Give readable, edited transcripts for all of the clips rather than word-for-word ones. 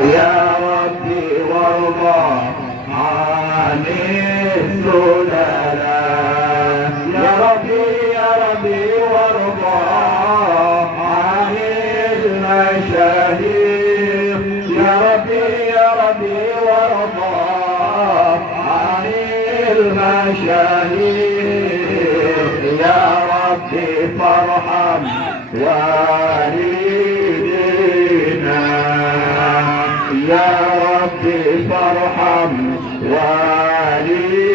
يا ربي وارضى عن الزللاء يا ربي وارضى عن المشاهير يا ربي وارضى عن المشاهير يا ربي فارحم والدينا يا ربي فارحم والدينا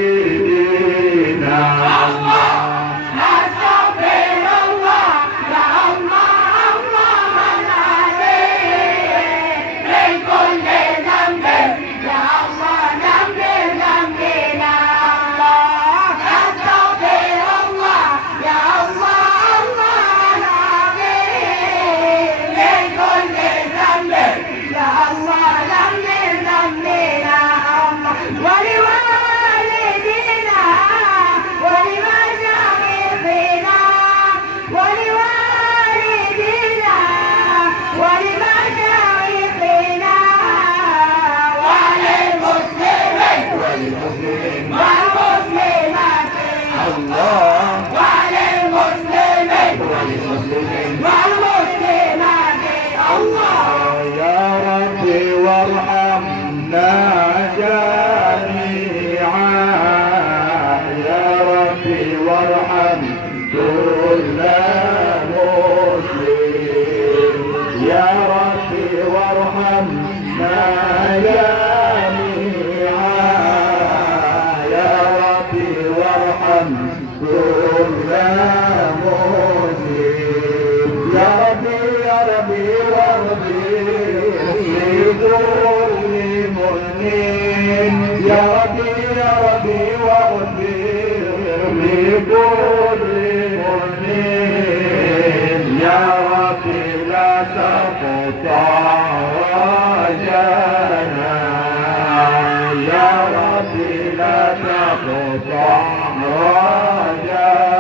وارحمنا جميعا يا ربي وارحم كل مسلم يا ربي وارحمنا جميعا يا ربي وارحم كل مسلم يا ربي وارضي لكل مؤمن يا ربي واغفر لكل مؤمن يا ربي لا تقطع رجانا يا ربي لا تقطع رجانا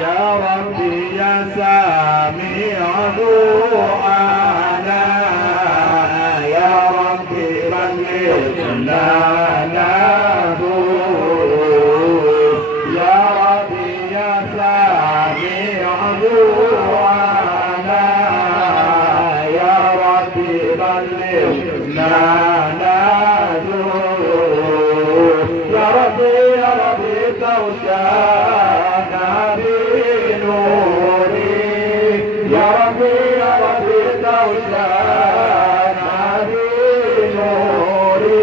يا ربي يا سامع دعانا يا ربي بلغنا يا ربي يا سامع دعانا يا ربي بلغنا يا ربي توشانا بنوري يا ربي توشانا بنوري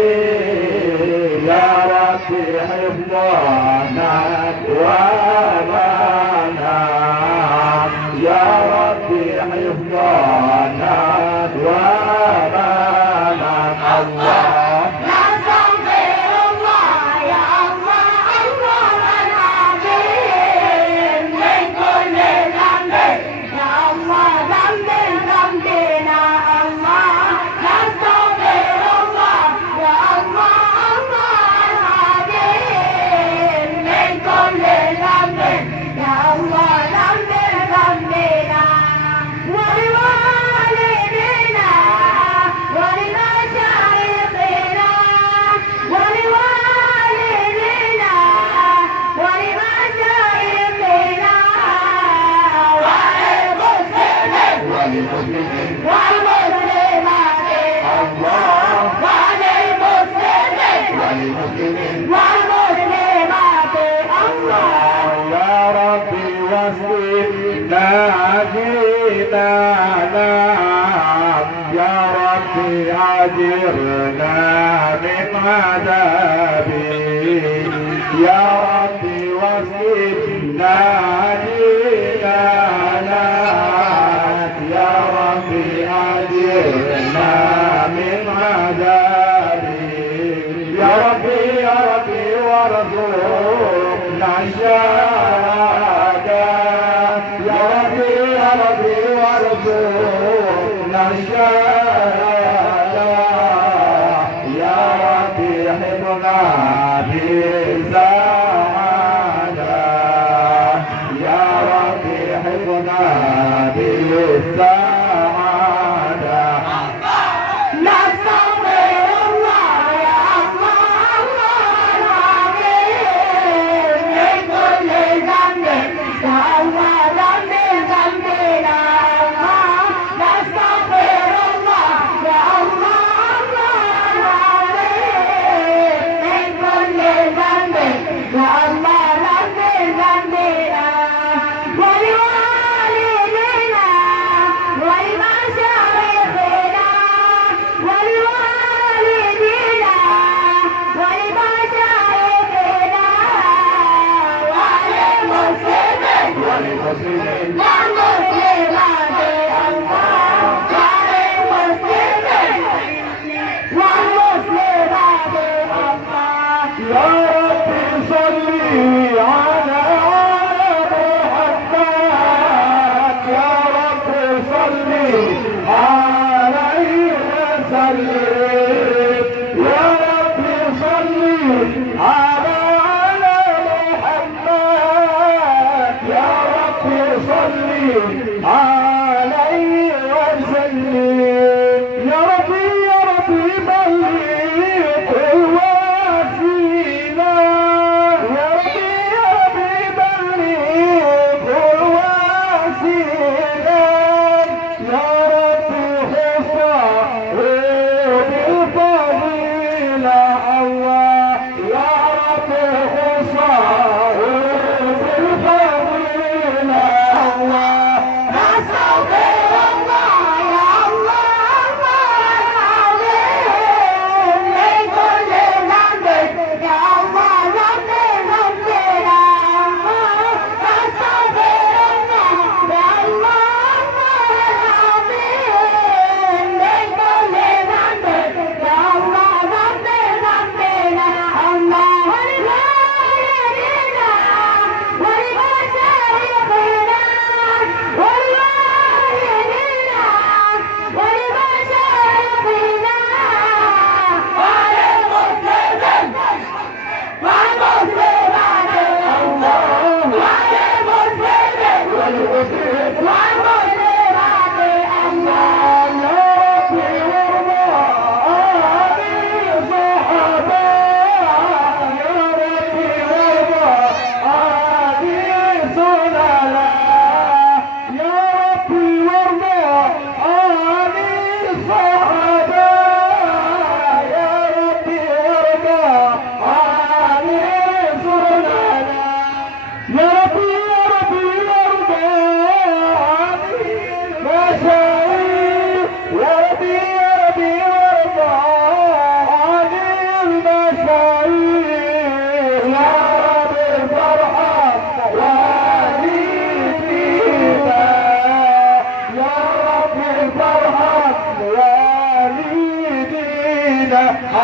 يا ربي حفظنا وامانا يا ربي حفظنا وامانا الله Allah نادينا نعم يا ربي أجرنا من عذابي يا ربي واسقنا نادينا نعم يا ربي أجرنا من عذابي يا ربي وارزقنا الشهادة يا ربي وارزقنا الشهادة يا ربي حفظنا بالسعادة يا ربي حفظنا بالسعادة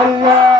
الله